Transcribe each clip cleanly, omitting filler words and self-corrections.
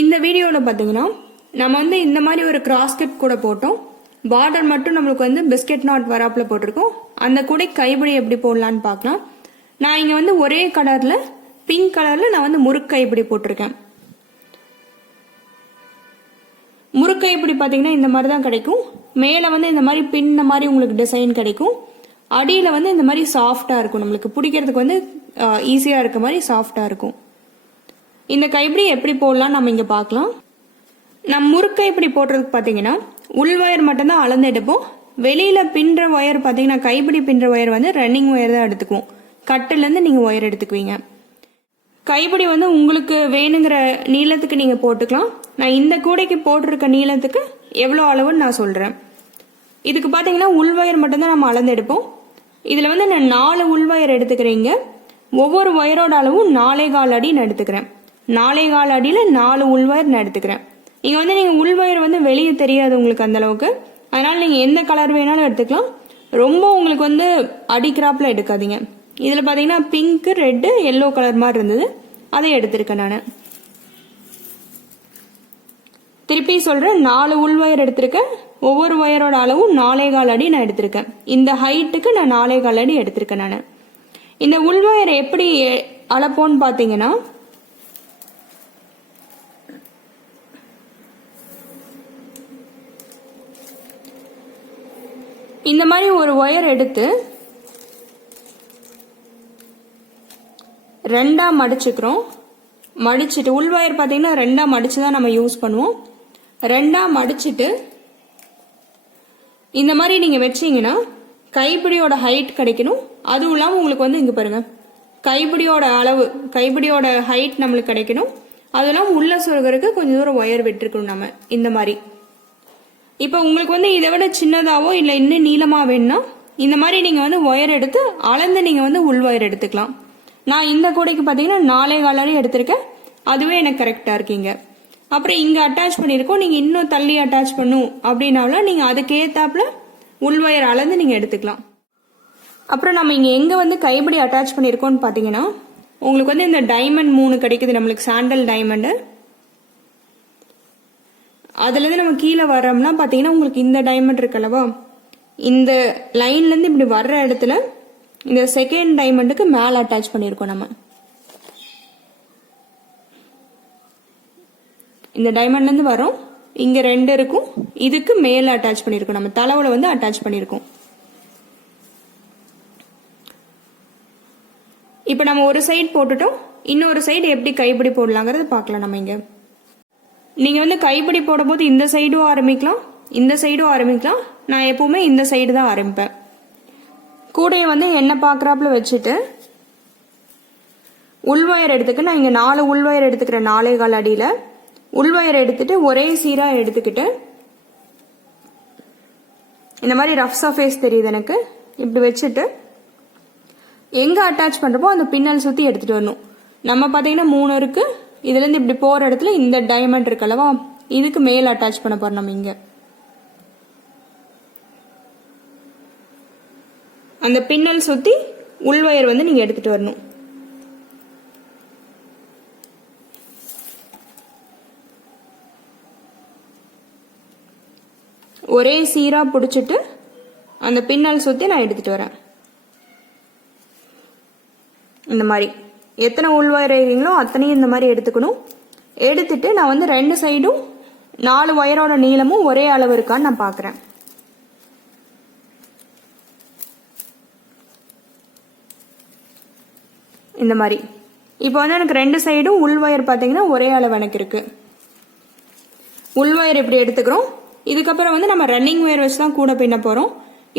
இந்த வீடியோவில் பார்த்தீங்கன்னா நம்ம வந்து இந்த மாதிரி ஒரு கிராஸ்கட் கூட போட்டோம். பார்டர் மட்டும் நம்மளுக்கு வந்து பிஸ்கெட் நாட் வராப்பில் போட்டிருக்கோம். அந்த கூட கைப்பிடி எப்படி போடலான்னு பார்க்கலாம். நான் இங்கே வந்து ஒரே கலரில் பிங்க் கலரில் நான் வந்து முறுக்கு கைப்பிடி போட்டிருக்கேன். முறுக்கு கைப்பிடி பார்த்தீங்கன்னா இந்த மாதிரி தான் கிடைக்கும். மேலே வந்து இந்த மாதிரி பின்ன மாதிரி உங்களுக்கு டிசைன் கிடைக்கும். அடியில் வந்து இந்த மாதிரி சாஃப்டாக இருக்கும். நம்மளுக்கு பிடிக்கிறதுக்கு வந்து ஈஸியாக இருக்க மாதிரி சாஃப்டாக இருக்கும். இந்த கைப்பிடி எப்படி போடலாம் நம்ம இங்கே பார்க்கலாம். நம்ம முறுக்கு கைப்பிடி போடுறதுக்கு பார்த்தீங்கன்னா உள் ஒயர் மட்டும்தான் அளந்து எடுப்போம். வெளியில் பின்ற ஒயர் பார்த்தீங்கன்னா கைப்பிடி பின்ற ஒயர் வந்து ரன்னிங் ஒயர் தான் எடுத்துக்குவோம். கட்டிலேருந்து நீங்கள் ஒயர் எடுத்துக்குவீங்க. கைப்பிடி வந்து உங்களுக்கு வேணுங்கிற நீளத்துக்கு நீங்கள் போட்டுக்கலாம். நான் இந்த கூடைக்கு போட்டிருக்க நீளத்துக்கு எவ்வளோ அளவுன்னு நான் சொல்கிறேன். இதுக்கு பார்த்தீங்கன்னா உள் ஒயர் மட்டும்தான் நம்ம அளந்து எடுப்போம். இதில் வந்து நான் 4 உள் ஒயர் எடுத்துக்கிறேங்க. ஒவ்வொரு ஒயரோட அளவும் 4.25 அடி நான் எடுத்துக்கிறேன். 4.25 அடியில் 4 உள் ஒயர் நான் எடுத்துக்கிறேன். இங்கே வந்து நீங்கள் உள் ஒயர் வந்து வெளியே தெரியாது உங்களுக்கு அந்த அளவுக்கு. அதனால் நீங்கள் எந்த கலர் வேணாலும் எடுத்துக்கலாம். ரொம்ப உங்களுக்கு வந்து அடிக்கிறாப்பில் எடுக்காதீங்க. இதில் பார்த்தீங்கன்னா பிங்க், ரெட்டு, எல்லோ கலர் மாதிரி இருந்தது, அதை எடுத்திருக்கேன் நான். திருப்பி சொல்கிறேன், 4 உள் ஒயர் எடுத்திருக்கேன். ஒவ்வொரு ஒயரோட அளவும் 4.25 அடி நான் எடுத்திருக்கேன். இந்த ஹைட்டுக்கு நான் 4.25 அடி எடுத்திருக்கேன் நான். இந்த உள் ஒயர் எப்படி அளப்போன்னு பார்த்தீங்கன்னா, இந்த மாதிரி ஒரு ஒயர் எடுத்து 2ஆ மடிச்சுக்கிறோம். மடிச்சுட்டு உள் ஒயர் பார்த்தீங்கன்னா 2ஆ மடிச்சு தான் நம்ம யூஸ் பண்ணுவோம். 2ஆ மடிச்சுட்டு இந்த மாதிரி நீங்கள் வச்சிங்கன்னா கைப்பிடியோட ஹைட் கிடைக்கணும். அதுவும் இல்லாமல் உங்களுக்கு வந்து இங்கே பாருங்க, கைப்பிடியோட அளவு, கைப்பிடியோட ஹைட் நம்மளுக்கு கிடைக்கணும். அதுவும் இல்லாமல் உள்ள சொருகிறதுக்கு கொஞ்சம் தூரம் ஒயர் விட்டுருக்கணும் நம்ம இந்த மாதிரி. இப்போ உங்களுக்கு வந்து இதை விட சின்னதாவோ இல்லை இன்னும் நீளமாக வேணும்னா இந்த மாதிரி நீங்கள் வந்து ஒயர் எடுத்து அளந்து நீங்கள் வந்து உள் ஒயர் எடுத்துக்கலாம். நான் இந்த கூடைக்கு பார்த்தீங்கன்னா 4.25 அடி எடுத்திருக்கேன். அதுவே எனக்கு கரெக்டாக இருக்கீங்க. அப்புறம் இங்கே அட்டாச் பண்ணியிருக்கோம். நீங்கள் இன்னும் தள்ளி அட்டாச் பண்ணும் அப்படின்னாலும் நீங்கள் அதுக்கேற்றாப்புல உள் ஒயர் அளந்து நீங்கள் எடுத்துக்கலாம். அப்புறம் நம்ம இங்கே எங்கே வந்து கைப்பிடி அட்டாச் பண்ணியிருக்கோம்னு பார்த்தீங்கன்னா, உங்களுக்கு வந்து இந்த டைமண்ட் 3 கிடைக்குது நம்மளுக்கு, சாண்டல் டைமண்டு. அதுலேருந்து நம்ம கீழே வரோம்னா பார்த்தீங்கன்னா உங்களுக்கு இந்த டைமண்ட் இருக்கல்லவா, இந்த லைன்லேருந்து இப்படி வர்ற இடத்துல இந்த செகண்ட் டைமண்டுக்கு மேலே அட்டாச் பண்ணியிருக்கோம் நம்ம. இந்த டைமண்ட்லேருந்து வரோம், இங்கே 2 இருக்கும், இதுக்கு மேலே அட்டாச் பண்ணியிருக்கோம் நம்ம, தலைவுல வந்து அட்டாச் பண்ணியிருக்கோம். இப்போ நம்ம ஒரு சைடு போட்டுட்டோம். இன்னொரு சைடு எப்படி கைப்பிடி போடலாங்கிறது பார்க்கலாம் நம்ம இங்கே. நீங்கள் வந்து கைப்பிடி போடும்போது இந்த சைடும் ஆரம்பிக்கலாம், இந்த சைடும் ஆரம்பிக்கலாம். நான் எப்பவுமே இந்த சைடு தான் ஆரம்பிப்பேன். கூடையை வந்து எண்ணெய் பார்க்குறாப்புல வச்சுட்டு உள் ஒயர் எடுத்துக்க. நான் இங்கே 4 உள் ஒயர் எடுத்துக்கிறேன். 4.25 அடியில் உள் ஒயர் எடுத்துட்டு ஒரே சீராக எடுத்துக்கிட்டு இந்த மாதிரி ரஃப் சர்ஃபேஸ் தெரியுது எனக்கு, இப்படி வச்சுட்டு எங்கே அட்டாச் பண்ணுறப்போ அந்த பின்னல் சுற்றி எடுத்துகிட்டு வரணும். நம்ம பார்த்தீங்கன்னா 3 இருக்குது. இதுலேருந்து இப்படி போகிற இடத்துல இந்த டைமண்ட் இருக்கல்லவா, இதுக்கு மேலே அட்டாச் பண்ண போகிறோம் நம்ம. இங்கே அந்த பின்னல் சுற்றி உள் ஒயர் வந்து நீங்கள் எடுத்துகிட்டு வரணும். ஒரே சீராக பிடிச்சிட்டு அந்த பின்னல் சுற்றி நான் எடுத்துகிட்டு வரேன். இந்த மாதிரி எத்தனை உள் ஒயர் ஏறீங்களோ அத்தனையும் இந்த மாதிரி எடுத்துக்கணும். எடுத்துட்டு நான் வந்து 2 சைடும் 4 ஒயரோட நீளமும் ஒரே அளவு இருக்கான்னு நான் பார்க்குறேன். இந்த மாதிரி இப்போ வந்து எனக்கு 2 சைடும் உள் ஒயர் பார்த்தீங்கன்னா ஒரே அளவு எனக்கு இருக்கு. உள் ஒயர் இப்படி எடுத்துக்கிறோம். இதுக்கப்புறம் வந்து நம்ம ரன்னிங் ஒயர் வச்சு தான் கூட பின்ன போகிறோம்.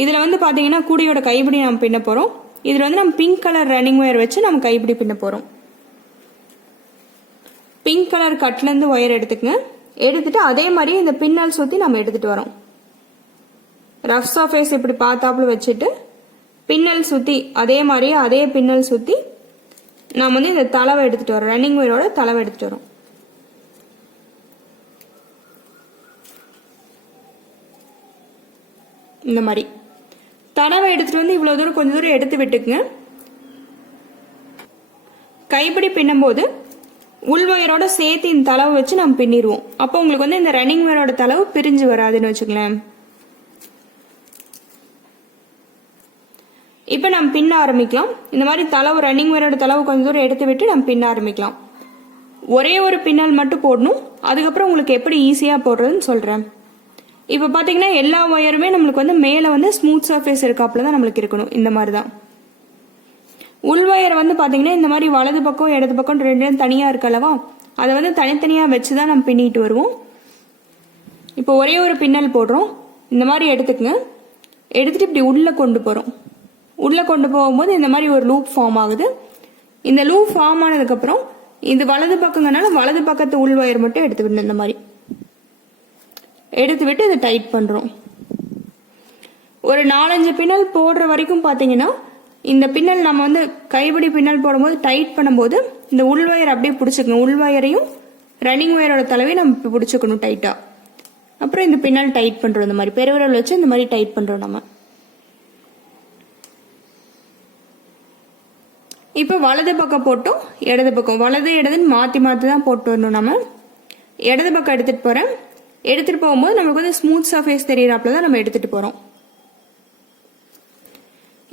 இதில் வந்து பார்த்தீங்கன்னா கூடையோட கைப்பிடி நம்ம பின்ன போகிறோம். இதில் வந்து நம்ம பிங்க் கலர் ரன்னிங் ஒயர் வச்சு நம்ம கைப்பிடி பின்ன போகிறோம். பிங்க் கலர் கட்லேருந்து ஒயர் எடுத்துக்கங்க. எடுத்துட்டு அதே மாதிரி இந்த பின்னல் சுற்றி நம்ம எடுத்துகிட்டு வரோம். ரஃப் சர்ஃபேஸ் இப்படி பார்த்தாப்புல வச்சுட்டு பின்னல் சுற்றி அதே மாதிரி அதே பின்னல் சுற்றி நாம் வந்து இந்த தலைவை எடுத்துகிட்டு வரோம். ரன்னிங் ஒயரோட தலைவை எடுத்துகிட்டு வரோம். இந்த மாதிரி தடவை எடுத்துட்டு வந்து இவ்வளவு தூரம் கொஞ்சம் தூரம் எடுத்து விட்டுக்குங்க. கைப்பிடி பின்னும்போது உள் ஒயரோட சேர்த்து இந்த தளவு வச்சு நம்ம பின்னிடுவோம். அப்போ உங்களுக்கு வந்து இந்த ரன்னிங் ஒயரோட தளவு பிரிஞ்சு வராதுன்னு வச்சுக்கலாம். இப்போ நம்ம பின்ன ஆரம்பிக்கலாம். இந்த மாதிரி தளவு ரன்னிங் ஒயரோட தளவு கொஞ்சம் தூரம் எடுத்து விட்டு நம்ம பின்ன ஆரம்பிக்கலாம். ஒரே ஒரு பின்னல் மட்டும் போடணும். அதுக்கப்புறம் உங்களுக்கு எப்படி ஈஸியாக போடுறதுன்னு சொல்கிறேன். இப்போ பார்த்தீங்கன்னா எல்லா ஒயருமே நம்மளுக்கு வந்து மேலே வந்து ஸ்மூத் சர்ஃபேஸ் இருக்காப்புல தான் நம்மளுக்கு இருக்கணும். இந்த மாதிரி தான் உள் ஒயர் வந்து பார்த்தீங்கன்னா இந்த மாதிரி வலது பக்கம் இடது பக்கம் ரெண்டு தனியாக இருக்கல்லவா, அதை வந்து தனித்தனியாக வச்சு தான் நம்ம பின்னிட்டு வருவோம். இப்போ ஒரே ஒரு பின்னல் போடுறோம். இந்த மாதிரி எடுத்துக்கங்க. எடுத்துட்டு இப்படி உள்ளே கொண்டு போகிறோம். உள்ளே கொண்டு போகும்போது இந்த மாதிரி ஒரு லூப் ஃபார்ம் ஆகுது. இந்த லூப் ஃபார்ம் ஆனதுக்கப்புறம் இது வலது பக்கங்கனால வலது பக்கத்து உள் ஒயர் மட்டும் எடுத்து விடணும். இந்த மாதிரி எடுத்து விட்டு இதை டைட் பண்ணுறோம். ஒரு 4-5 பின்னல் போடுற வரைக்கும் பார்த்தீங்கன்னா இந்த பின்னல் நம்ம வந்து கைப்பிடி பின்னல் போடும்போது டைட் பண்ணும்போது இந்த உள் ஒயர் அப்படியே பிடிச்சிக்கணும். உள் ஒயரையும் ரன்னிங் ஒயரோட தலைவையும் நம்ம பிடிச்சிக்கணும் டைட்டாக. அப்புறம் இந்த பின்னல் டைட் பண்ணுறோம். இந்த மாதிரி பெருவிரல் வச்சு இந்த மாதிரி டைட் பண்ணுறோம் நம்ம. இப்போ வலது பக்கம் போட்டோம், இடது பக்கம் வலது இடதுன்னு மாற்றி மாற்றி தான் போட்டு வரணும். நம்ம இடது பக்கம் எடுத்துகிட்டு போகிறேன். எடுத்துகிட்டு போகும்போது நம்மளுக்கு வந்து ஸ்மூத் சர்ஃபேஸ் தெரியறாப்புல தான் நம்ம எடுத்துகிட்டு போகிறோம்.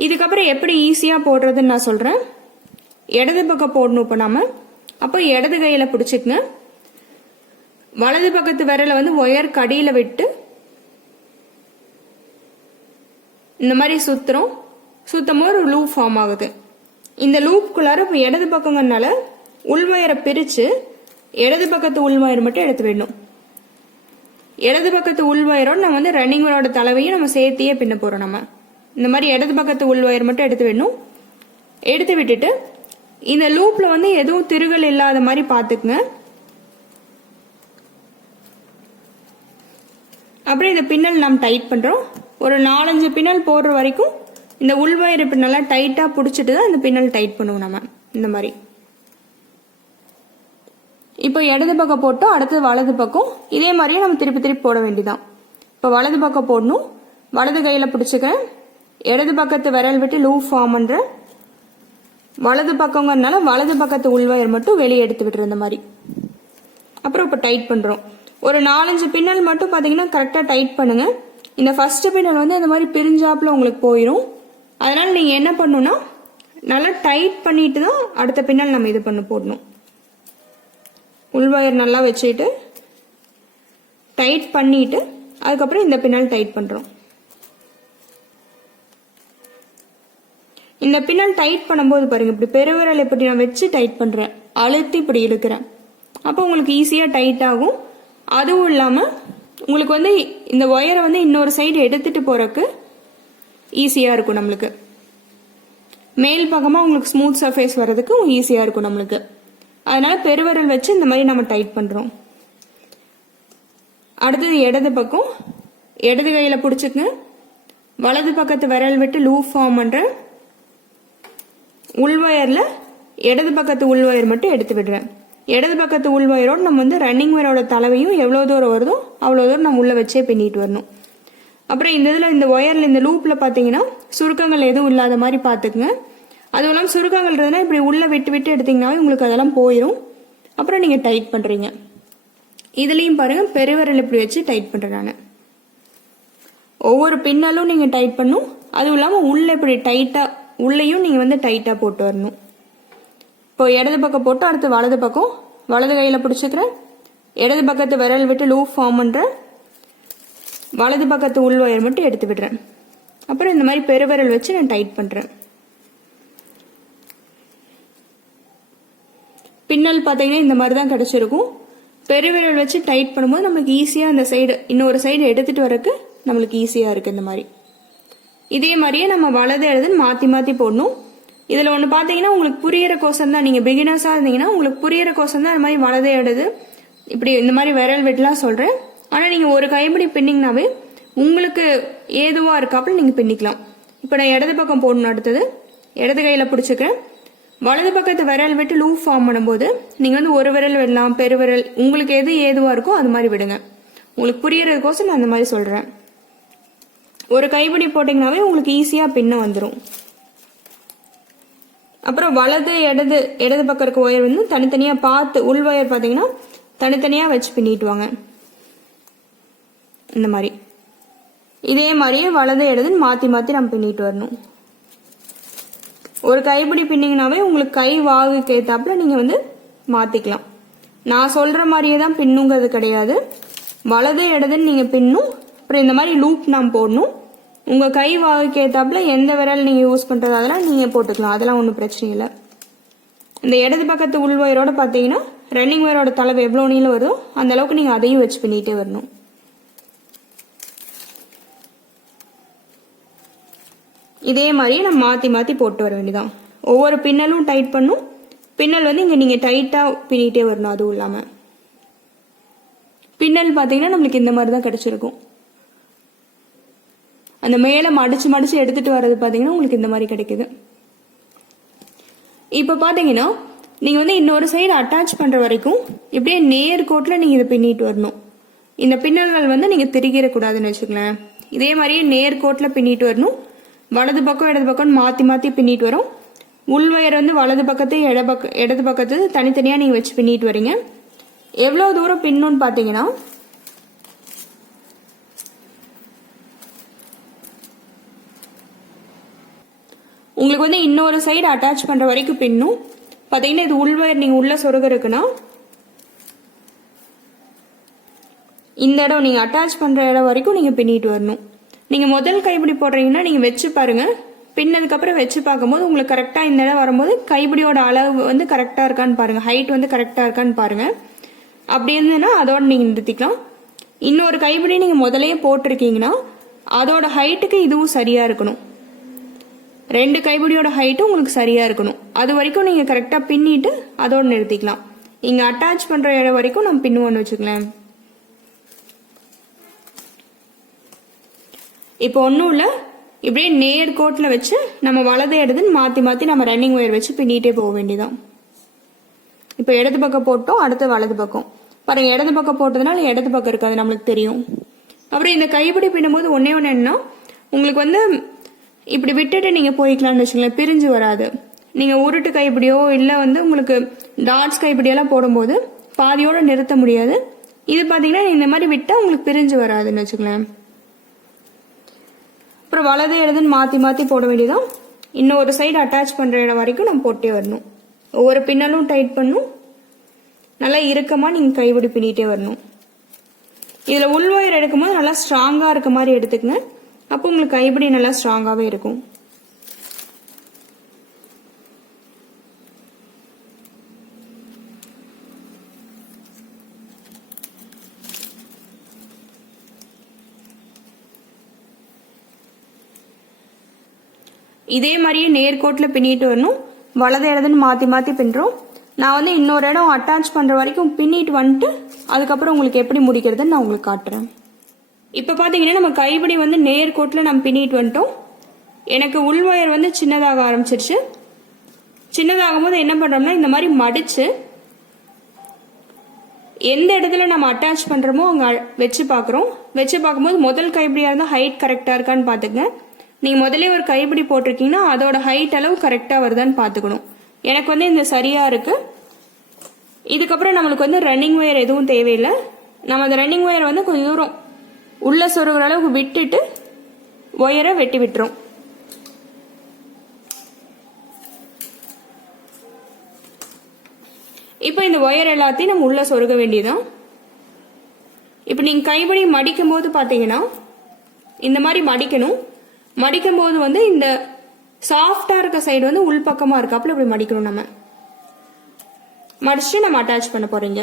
இதுக்கப்புறம் எப்படி ஈஸியாக போடுறதுன்னு நான் சொல்கிறேன். இடது பக்கம் போடணும். இப்போ நம்ம அப்போ இடது கையில் பிடிச்சிக்கங்க. வலது பக்கத்து விரலை வந்து ஒயர் கடியில் விட்டு இந்த மாதிரி சுற்றுறோம். சுற்றும் போது ஒரு லூப் ஃபார்ம் ஆகுது. இந்த லூப்புக்குள்ளார இப்போ இடது பக்கங்கனால உள் ஒயரை பிரித்து இடது பக்கத்து உள் ஒயர் மட்டும் எடுத்து விடணும். இடது பக்கத்து உள் ஒயரோட நம்ம வந்து ரன்னிங் ஒயரோட தலைவையும் நம்ம சேர்த்தியே பின்ன போகிறோம். நம்ம இந்த மாதிரி இடது பக்கத்து உள் ஒயர் மட்டும் எடுத்து விடணும். எடுத்து விட்டுட்டு இந்த லூப்ல வந்து எதுவும் திருகல் இல்லாத மாதிரி பார்த்துக்குங்க. அப்புறம் இந்த பின்னல் நம்ம டைட் பண்ணுறோம். ஒரு 4-5 பின்னல் போடுற வரைக்கும் இந்த உள் ஒயர் இப்போ நல்லா டைட்டாக பிடிச்சிட்டு தான் இந்த பின்னல் டைட் பண்ணுவோம் நம்ம. இந்த மாதிரி இப்போ இடது பக்கம் போட்டோம். அடுத்தது வலது பக்கம் இதே மாதிரியே நம்ம திருப்பி திருப்பி போட வேண்டியதான். இப்போ வலது பக்கம் போடணும். வலது கையில் பிடிச்சிக்கிறேன். இடது பக்கத்து விரல் விட்டு லூப் ஃபார்ம் பண்ணுறேன். வலது பக்கங்கிறதுனால வலது பக்கத்து உள் ஒயர் மட்டும் வெளியே எடுத்து விட்டுற இந்த மாதிரி. அப்புறம் இப்போ டைட் பண்ணுறோம். ஒரு 4-5 பின்னல் மட்டும் பார்த்தீங்கன்னா கரெக்டாக டைட் பண்ணுங்க. இந்த ஃபர்ஸ்ட் பின்னல் வந்து இந்த மாதிரி பிரிஞ்சாப்புல உங்களுக்கு போயிடும். அதனால நீங்கள் என்ன பண்ணணும்னா நல்லா டைட் பண்ணிட்டு தான் அடுத்த பின்னல் நம்ம இது போடணும். உள் ஒயர் நல்லா வச்சுட்டு டைட் பண்ணிட்டு அதுக்கப்புறம் இந்த பின்னல் டைட் பண்ணுறோம். இந்த பின்னல் டைட் பண்ணும்போது பாருங்க, இப்படி பெருவிரல் இப்படி நான் வச்சு டைட் பண்ணுறேன், அழுத்தி இப்படி இழுக்கிறேன். அப்போ உங்களுக்கு ஈஸியாக டைட் ஆகும். அதுவும் இல்லாமல் உங்களுக்கு வந்து இந்த ஒயரை வந்து இன்னொரு சைடு எடுத்துட்டு போறதுக்கு ஈஸியாக இருக்கும். நம்மளுக்கு மேல் பக்கமாக உங்களுக்கு ஸ்மூத் சர்ஃபேஸ் வர்றதுக்கு ஈஸியாக இருக்கும் நம்மளுக்கு. அதனால பெருவிரல் வச்சு இந்த மாதிரி நம்ம டைட் பண்ணுறோம். அடுத்தது இடது பக்கம் இடது கையில் பிடிச்சிக்குங்க. வலது பக்கத்து விரல் விட்டு லூப் ஃபார்ம் பண்ணுறேன். உள் ஒயரில் இடது பக்கத்து உள் ஒயர் மட்டும் எடுத்து விடுறேன். இடது பக்கத்து உள் ஒயரோடு நம்ம வந்து ரன்னிங் ஒயரோட தலைவையும் எவ்வளோ தூரம் வருதோ அவ்வளோ தூரம் நம்ம உள்ளே வச்சே பின்னிட்டு வரணும். அப்புறம் இந்த இதில் இந்த ஒயரில் இந்த லூப்பில் பார்த்தீங்கன்னா சுருக்கங்கள் எதுவும் இல்லாத மாதிரி பார்த்துக்குங்க. அதுவும் இல்லாமல் சுருக்கங்கள் இருந்ததுன்னா இப்படி உள்ளே விட்டு விட்டு எடுத்தீங்கன்னாவே உங்களுக்கு அதெல்லாம் போயிடும். அப்புறம் நீங்கள் டைட் பண்ணுறீங்க. இதுலேயும் பாருங்கள் பெருவிரல் இப்படி வச்சு டைட் பண்ணுறேன் நான். ஒவ்வொரு பின்னலும் நீங்கள் டைட் பண்ணும். அதுவும் இல்லாமல் உள்ளே இப்படி டைட்டாக உள்ளேயும் நீங்கள் வந்து டைட்டாக போட்டு வரணும். இப்போ இடது பக்கம் போட்டு அடுத்து வலது பக்கம் வலது கையில் பிடிச்சிக்கிறேன். இடது பக்கத்து விரல் விட்டு லூப் ஃபார்ம் பண்ணுறேன். வலது பக்கத்து உள் ஒயர் மட்டும் எடுத்து விடுறேன். அப்புறம் இந்த மாதிரி பெருவிரல் வச்சு நான் டைட் பண்ணுறேன். பின்னல் பார்த்தீங்கன்னா இந்த மாதிரி தான் கிடச்சிருக்கும். பெருவிரல் வச்சு டைட் பண்ணும்போது நம்மளுக்கு ஈஸியாக அந்த சைடு இன்னொரு சைடு எடுத்துகிட்டு வரக்கு நம்மளுக்கு ஈஸியாக இருக்குது. இந்த மாதிரி இதே மாதிரியே நம்ம வலது இடதுன்னு மாற்றி மாற்றி போடணும். இதில் ஒன்று பார்த்தீங்கன்னா உங்களுக்கு புரியிற கோசம் தான், நீங்கள் பிகினர்ஸாக இருந்தீங்கன்னா உங்களுக்கு புரியிற கோசம் தான் இந்த மாதிரி வலது இடது இப்படி இந்த மாதிரி விரல் விட்டுலாம் சொல்கிறேன். ஆனால் நீங்கள் ஒரு கைப்பிடி பின்னிங்கனாவே உங்களுக்கு ஏதுவாக இருக்காப்புல நீங்கள் பின்னிக்கலாம். இப்போ நான் இடது பக்கம் போடணும். அடுத்தது இடது கையில் பிடிச்சிக்கிறேன். வலது பக்கத்து விரல் விட்டு லூப் ஃபார்ம் பண்ணும்போது நீங்கள் வந்து ஒரு விரல் விடலாம், பெருவிரல் உங்களுக்கு எது ஏதுவாக இருக்கோ அது மாதிரி விடுங்க. உங்களுக்கு புரியறதுக்கோசம் நான் அந்த மாதிரி சொல்கிறேன். ஒரு கைப்பிடி போட்டிங்கனாவே உங்களுக்கு ஈஸியாக பின்ன வந்துடும். அப்புறம் வலது இடது பக்கம் இருக்க ஒயர் வந்து தனித்தனியாக பார்த்து உள் ஒயர் பார்த்தீங்கன்னா தனித்தனியாக வச்சு பின்னிட்டு வாங்க. இந்த மாதிரி இதே மாதிரியே வலது இடதுன்னு மாற்றி மாற்றி நம்ம பின்னிட்டு வரணும். ஒரு கைப்பிடி பின்னிங்கனாவே உங்களுக்கு கை வாகுக்கு ஏற்றாப்புல நீங்கள் வந்து மாற்றிக்கலாம். நான் சொல்கிற மாதிரியே தான் பின்னுங்கிறது கிடையாது. வலது இடதுன்னு நீங்கள் பின்னும். அப்புறம் இந்த மாதிரி லூப் நாம் போடணும். உங்கள் கை வாகுக்கு ஏற்றாப்புல எந்த விரல் நீங்கள் யூஸ் பண்ணுறது அதெல்லாம் நீங்கள் போட்டுக்கலாம். அதெல்லாம் ஒன்றும் பிரச்சனை இல்லை. இந்த இடது பக்கத்து உள் ஒயரோட பார்த்தீங்கன்னா ரன்னிங் ஒயரோட தலைவு எவ்வளோ நீளம் வருதோ அந்த அளவுக்கு நீங்கள் அதையும் வச்சு பின்னிட்டே வரணும். இதே மாதிரியே நம்ம மாற்றி மாற்றி போட்டு வர வேண்டியதான். ஒவ்வொரு பின்னலும் டைட் பண்ணும். பின்னல் வந்து இங்கே நீங்கள் டைட்டாக பின்னிட்டே வரணும். அதுவும் இல்லாமல் பின்னல் பார்த்தீங்கன்னா நம்மளுக்கு இந்த மாதிரி தான் கிடைச்சிருக்கும். அந்த மேலே மடிச்சு மடிச்சு எடுத்துட்டு வர்றது பார்த்தீங்கன்னா உங்களுக்கு இந்த மாதிரி கிடைக்குது. இப்போ பார்த்தீங்கன்னா நீங்கள் வந்து இன்னொரு சைடு அட்டாச் பண்ணுற வரைக்கும் இப்படியே நேர்கோட்டில் நீங்கள் இதை பின்னிட்டு வரணும். இந்த பின்னல்கள் வந்து நீங்கள் திரிக்கிறக்கூடாதுன்னு வச்சுக்கலாம். இதே மாதிரியே நேர்கோட்டில் பின்னிட்டு வரணும். வலது பக்கம் இடது பக்கம் மாற்றி மாற்றி பின்னிட்டு வரும். உள்வயர் வந்து வலது பக்கத்து இடது பக்கத்து தனித்தனியாக நீங்கள் வச்சு பின்னிட்டு வரீங்க. எவ்வளோ தூரம் பின்னுன்னு பார்த்தீங்கன்னா உங்களுக்கு வந்து இன்னொரு சைடு அட்டாச் பண்ணுற வரைக்கும் பின்னும். பார்த்தீங்கன்னா இது உள்வயர் நீங்கள் உள்ள சொருக இருக்குன்னா இந்த இடம் நீங்கள் அட்டாச் பண்ணுற இடம் வரைக்கும் நீங்கள் பின்னிட்டு வரணும். நீங்கள் முதல் கைப்பிடி போடுறீங்கன்னா நீங்கள் வச்சு பாருங்கள். பின்னதுக்கப்புறம் வச்சு பார்க்கும்போது உங்களுக்கு கரெக்டாக இந்த இடம் வரும்போது கைப்பிடியோட அளவு வந்து கரெக்டாக இருக்கான்னு பாருங்கள். ஹைட் வந்து கரெக்டாக இருக்கான்னு பாருங்கள். அப்படி இருந்ததுன்னா அதோட நீங்கள் நிறுத்திக்கலாம். இன்னொரு கைப்பிடி நீங்கள் முதலையே போட்டிருக்கீங்கன்னா அதோட ஹைட்டுக்கு இதுவும் சரியாக இருக்கணும். 2 கைப்பிடியோட ஹைட்டும் உங்களுக்கு சரியாக இருக்கணும். அது வரைக்கும் நீங்கள் கரெக்டாக பின்னிட்டு அதோடு நிறுத்திக்கலாம். இங்கே அட்டாச் பண்ணுற இடம் வரைக்கும் நம்ம பின்னுவோன்னு வச்சுக்கலாம். இப்போ ஒன்றும் இல்லை, இப்படியே நேர்கோட்டில் வச்சு நம்ம வலது இடதுன்னு மாற்றி மாற்றி நம்ம ரன்னிங் ஒயர் வச்சு பின்னிட்டே போக வேண்டியதான். இப்போ இடது பக்கம் போட்டோம், அடுத்து வலது பக்கம் பாருங்க. இடது பக்கம் போட்டதுனால இடது பக்கம் இருக்காது நம்மளுக்கு தெரியும். அப்புறம் இந்த கைப்பிடி பின்னும்போது ஒன்னே ஒன்று என்னன்னா உங்களுக்கு வந்து இப்படி விட்டுட்டு நீங்கள் போய்க்கலாம்னு வச்சுக்கலாம், பிரிஞ்சு வராது. நீங்கள் உருட்டு கைப்பிடியோ இல்லை வந்து உங்களுக்கு டாட்ஸ் கைப்பிடியெல்லாம் போடும்போது பாதியோடு நிறுத்த முடியாது. இது பார்த்தீங்கன்னா இந்த மாதிரி விட்டால் உங்களுக்கு பிரிஞ்சு வராதுன்னு வச்சுக்கலாம். அப்புறம் வலது இடதுன்னு மாற்றி மாற்றி போட வேண்டியதான். இன்னொரு சைடு அட்டாச் பண்ணுற இடம் வரைக்கும் நம்ம போட்டே வரணும். ஒவ்வொரு பின்னலும் டைட் பண்ணும். நல்லா இறுக்கமாக நீங்கள் கைப்பிடி பின்னிட்டே வரணும். இதில் உள்வயர் எடுக்கும்போது நல்லா ஸ்ட்ராங்காக இருக்க மாதிரி எடுத்துக்கங்க. அப்போ உங்களுக்கு கைப்பிடி நல்லா ஸ்ட்ராங்காகவே இருக்கும். இதே மாதிரியே நேர்கோட்டில் பின்னிட்டு வரணும். வலது இடதுன்னு மாற்றி மாற்றி பின்னுறோம். நான் வந்து இன்னொரு இடம் அட்டாச் பண்ணுற வரைக்கும் பின்னிட்டு வந்துட்டு அதுக்கப்புறம் உங்களுக்கு எப்படி முடிக்கிறதுன்னு நான் உங்களுக்கு காட்டுறேன். இப்போ பார்த்தீங்கன்னா நம்ம கைப்பிடி வந்து நேர்கோட்டில் நம்ம பின்னிட்டு வந்துட்டோம். எனக்கு உள்வயர் வந்து சின்னதாக ஆரம்பிச்சிருச்சு. சின்னதாகும் போது என்ன பண்ணுறோம்னா இந்த மாதிரி மடித்து எந்த இடத்துல நம்ம அட்டாச் பண்ணுறோமோ அங்கே வச்சு பார்க்குறோம். வச்சு பார்க்கும்போது முதல் கைப்பிடியாக இருந்தால் ஹைட் கரெக்டாக இருக்கான்னு பார்த்துக்கங்க. நீங்கள் முதலே ஒரு கைப்பிடி போட்டிருக்கீங்கன்னா அதோட ஹைட் அளவு கரெக்டாக வருதான்னு பார்த்துக்கணும். எனக்கு வந்து இந்த சரியாக இருக்குது. இதுக்கப்புறம் நம்மளுக்கு வந்து ரன்னிங் ஒயர் எதுவும் தேவையில்லை. நம்ம அந்த ரன்னிங் ஒயர் வந்து கொஞ்சம் தூரம் உள்ள சொருகிற அளவுக்கு விட்டுட்டு ஒயரை வெட்டி விட்டுரும். இப்போ இந்த ஒயர் எல்லாத்தையும் நம்ம உள்ள சொருக வேண்டியதுதான். இப்போ நீங்கள் கைப்பிடி மடிக்கும் போது பார்த்தீங்கன்னா இந்த மாதிரி மடிக்கணும். மடிக்கும் போது வந்து இந்த சாஃப்டா இருக்க சைடு வந்து உள்பக்கமா இருக்காப்புல இப்படி மடிக்கணும். நம்ம மடிச்சு நம்ம அட்டாச் பண்ண போறீங்க.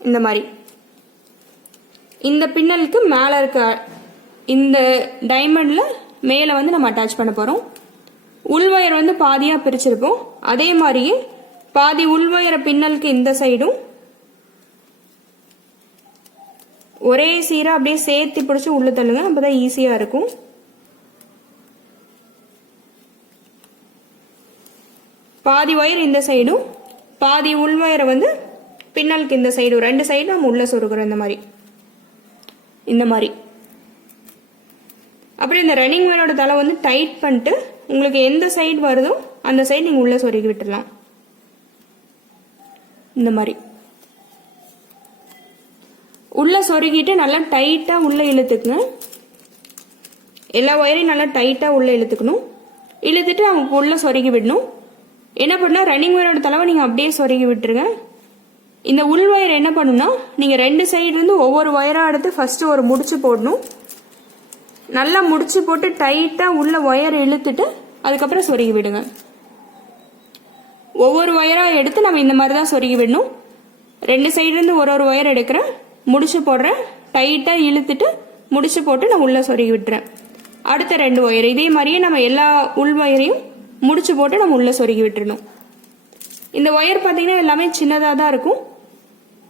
இந்த மாதிரி இந்த பின்னலுக்கு மேல இருக்க இந்த டைமண்ட்ல மேல வந்து நம்ம அட்டாச் பண்ண போறோம். உள்வயர் வந்து பாதியா பிரிச்சிருப்போம். அதே மாதிரியே பாதி உள்வயர பின்னலுக்கு இந்த சைடும் ஒரே சீரா அப்படியே சேர்த்து பிடிச்சி உள்ள தள்ளுங்க. அப்பதான் ஈஸியா இருக்கும். பாதி ஒயர் இந்த சைடும் பாதி உள்வயரை வந்து பின்னலுக்கு இந்த சைடும் 2 சைடும் நம்ம உள்ள சொருகிறோம். இந்த மாதிரி அப்புறம் இந்த ரன்னிங் ஒயரோட தலை வந்து டைட் பண்ணிட்டு உங்களுக்கு எந்த சைடு வருதோ அந்த சைடு நீங்கள் உள்ளே சொருகி விட்டுடலாம். இந்த மாதிரி உள்ளே சொருகிட்டு நல்லா டைட்டாக உள்ளே இழுத்துக்குங்க. எல்லா ஒயரையும் நல்லா டைட்டாக உள்ளே இழுத்துக்கணும். இழுத்துட்டு அவங்க உள்ளே சொருகி விடணும். என்ன பண்ணால் ரன்னிங் ஒயரோட தலைவை நீங்கள் அப்படியே சொருகி விட்டுருங்க. இந்த உள் ஒயர் என்ன பண்ணுன்னா நீங்கள் 2 சைடுலேருந்து ஒவ்வொரு ஒயராக எடுத்து ஃபஸ்ட்டு ஒரு முடிச்சு போடணும். நல்லா முடிச்சு போட்டு டைட்டாக உள்ள ஒயர் இழுத்துட்டு அதுக்கப்புறம் சொருகி விடுங்க. ஒவ்வொரு ஒயராக எடுத்து நம்ம இந்த மாதிரி தான் சொருகி விடணும். 2 சைடுலேருந்து ஒரு ஒயர் எடுக்கிறேன், முடிச்சு போடுறேன், டைட்டாக இழுத்துட்டு முடிச்சு போட்டு நான் உள்ளே சொருகி விட்டுறேன். அடுத்த 2 ஒயர் இதே மாதிரியே நம்ம எல்லா உள் ஒயரையும் முடிச்சு போட்டு நம்ம உள்ளே சொருகி விட்டுறணும். இந்த ஒயர் பார்த்தீங்கன்னா எல்லாமே சின்னதாக தான் இருக்கும்.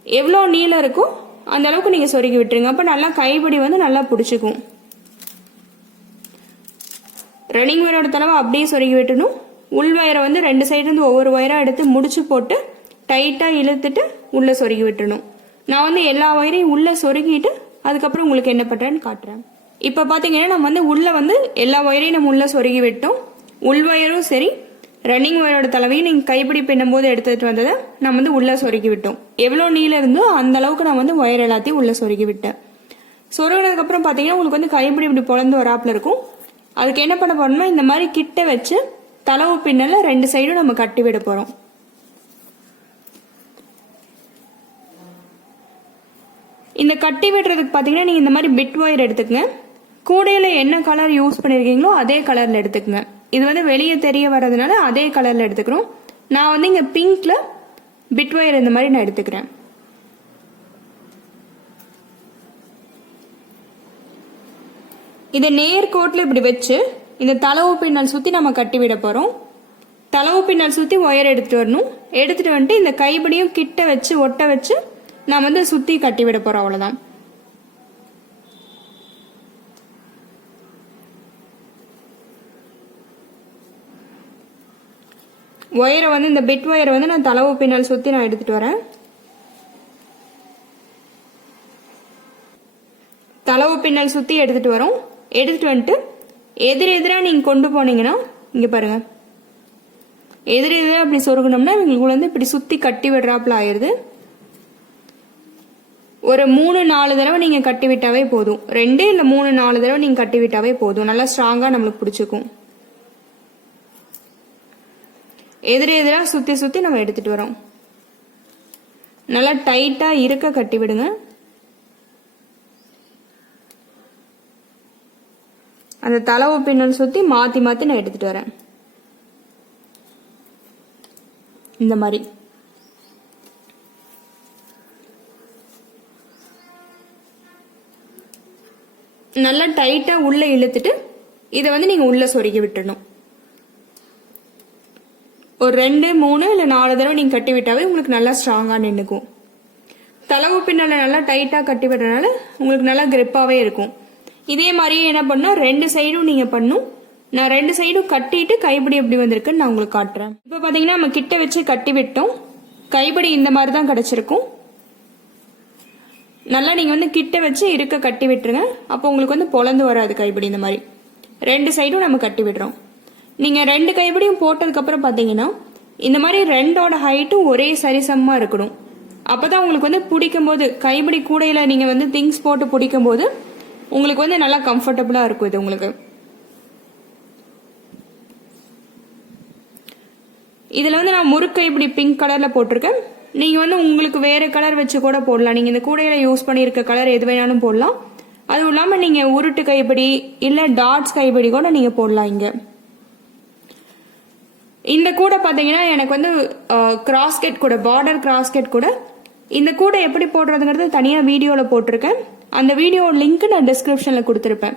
எவ்வளோ நீளம் இருக்கும் அந்த அளவுக்கு நீங்கள் சொருகி விட்டுருங்க. அப்போ நல்லா கைப்பிடி வந்து நல்லா பிடிச்சிக்கும். ரன்னிங் ஒயரோட தலைவை அப்படியே சொருகி விட்டுணும். உள் ஒயரை வந்து 2 சைடுலேருந்து ஒவ்வொரு ஒயராக எடுத்து முடிச்சு போட்டு டைட்டாக இழுத்துட்டு உள்ளே சொருகி விட்டுணும். நான் வந்து எல்லா ஒயரையும் உள்ளே சொருகிட்டு அதுக்கப்புறம் உங்களுக்கு என்ன பண்ணுறேன்னு காட்டுறேன். இப்போ பார்த்தீங்கன்னா நம்ம வந்து உள்ளே வந்து எல்லா ஒயரையும் நம்ம உள்ளே சொருகி விட்டோம். உள் ஒயரும் சரி ரன்னிங் ஒயரோட தலைவையும் நீங்கள் கைப்பிடி பின்னும் போது எடுத்துகிட்டு வந்ததை நம்ம வந்து உள்ளே சொருகி விட்டோம். எவ்வளோ நீளம் இருந்தோ அந்த அளவுக்கு நான் வந்து ஒயர் எல்லாத்தையும் உள்ளே சொருகி விட்டேன். சொருகினதுக்கப்புறம் பார்த்தீங்கன்னா உங்களுக்கு வந்து கைப்பிடி இப்படி பொழந்து வராப்பில் இருக்கும். அதுக்கு என்ன பண்ண போறோம்னா இந்த மாதிரி கிட்ட வச்சு தலவு பின்னல 2 சைடும் நம்ம கட்டி விட போறோம். இந்த கட்டி விடுறதுக்கு பாத்தீங்கன்னா நீங்க இந்த மாதிரி பிட் ஒயர் எடுத்துக்கங்க. கூடையில என்ன கலர் யூஸ் பண்ணிருக்கீங்களோ அதே கலர்ல எடுத்துக்கங்க. இது வந்து வெளியே தெரிய வர்றதுனால அதே கலர்ல எடுத்துக்கிறோம். நான் வந்து இங்க பிங்க்ல பிட் ஒயர் இந்த மாதிரி நான் எடுத்துக்கிறேன். இதை நேர்கோட்டில் இப்படி வச்சு இந்த தலவு பின்னல் சுற்றி நம்ம கட்டி விட போகிறோம். தலவு பின்னல் சுற்றி ஒயர் எடுத்துகிட்டு வரணும். எடுத்துகிட்டு வந்துட்டு இந்த கைப்பிடியும் கிட்ட வச்சு ஒட்ட வச்சு நான் வந்து சுற்றி கட்டி விட போகிறோம். அவ்வளோதான். ஒயரை வந்து இந்த பிட் ஒயரை வந்து நான் தலவு பின்னல் சுற்றி நான் எடுத்துகிட்டு வரேன். தலவு பின்னல் சுற்றி எடுத்துகிட்டு வரோம். எடுத்துட்டு வந்துட்டு எதிரெதிராக நீங்கள் கொண்டு போனீங்கன்னா இங்கே பாருங்க, எதிரெதிராக அப்படி சொருகணும்னா இவங்களுக்கு வந்து இப்படி சுற்றி கட்டி விடுறாப்புல ஆயிடுது. ஒரு 3-4 தடவை நீங்கள் கட்டி விட்டாவே போதும். 2 இல்லை 3-4 தடவை நீங்கள் கட்டி விட்டாவே போதும். நல்லா ஸ்ட்ராங்காக நம்மளுக்கு பிடிச்சிக்கும். எதிரெதிராக சுற்றி சுற்றி நம்ம எடுத்துட்டு வரோம். நல்லா டைட்டாக இருக்க கட்டி விடுங்க. அந்த தலவு பின்னல் சுற்றி மாற்றி மாற்றி நான் எடுத்துட்டு வரேன். இந்த மாதிரி நல்லா டைட்டாக உள்ளே இழுத்துட்டு இதை வந்து நீங்கள் உள்ளே சொருகி விட்டுடணும். ஒரு 2, 3 இல்லை 4 தடவை நீங்கள் கட்டி விட்டாவே உங்களுக்கு நல்லா ஸ்ட்ராங்காக நின்றுக்கும். தலவு பின்னலை நல்லா டைட்டாக கட்டி விடுறதுனால உங்களுக்கு நல்லா கிரிப்பாகவே இருக்கும். இதே மாதிரியே என்ன பண்ணா 2 சைடும் நீங்கள் பண்ணும். நான் 2 சைடும் கட்டிட்டு கைப்பிடி எப்படி வந்திருக்குன்னு நான் உங்களுக்கு காட்டுறேன். இப்போ பார்த்தீங்கன்னா நம்ம கிட்ட வச்சு கட்டி விட்டோம். கைப்பிடி இந்த மாதிரி தான் கிடைச்சிருக்கும். நல்லா நீங்கள் வந்து கிட்ட வச்சு இருக்க கட்டி விட்டுருங்க. அப்போ உங்களுக்கு வந்து பொழந்து வராது கைப்பிடி. இந்த மாதிரி 2 சைடும் நம்ம கட்டி விடுறோம். நீங்கள் 2 கைப்பிடியும் போட்டதுக்கப்புறம் பார்த்தீங்கன்னா இந்த மாதிரி 2ஓட ஹைட்டும் ஒரே சரிசமமாக இருக்கணும். அப்போ தான் உங்களுக்கு வந்து பிடிக்கும் போது கைப்பிடி கூடையில் நீங்கள் வந்து திங்ஸ் போட்டு பிடிக்கும் போது உங்களுக்கு வந்து நல்லா கம்ஃபர்டபுளாக இருக்கும். இது உங்களுக்கு இதில் வந்து நான் முறுக்கை இப்படி பிங்க் கலரில் போட்டிருக்கேன். நீங்கள் வந்து உங்களுக்கு வேறு கலர் வச்சு கூட போடலாம். நீங்கள் இந்த கூடையில் யூஸ் பண்ணியிருக்க கலர் எது வேணாலும் போடலாம். அதுவும் இல்லாமல் நீங்கள் உருட்டு கைப்பிடி இல்லை டாட்ஸ் கைப்பிடி கூட நீங்கள் போடலாம். இங்கே இந்த கூடை பார்த்தீங்கன்னா எனக்கு வந்து கிராஸ்கட் கூட, பார்டர் கிராஸ்கட் கூட. இந்த கூடை எப்படி போடுறதுங்கிறது தனியாக வீடியோவில் போட்டிருக்கேன். அந்த வீடியோ லிங்க் நான் டிஸ்கிரிப்ஷனில் கொடுத்துருப்பேன்.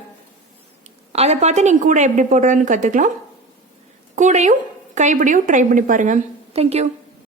அதை பார்த்து நீங்கள் கூடை எப்படி போடுறதுன்னு கற்றுக்கலாம். கூடையும் கைப்பிடியும் ட்ரை பண்ணி பாருங்கள். தேங்க்யூ.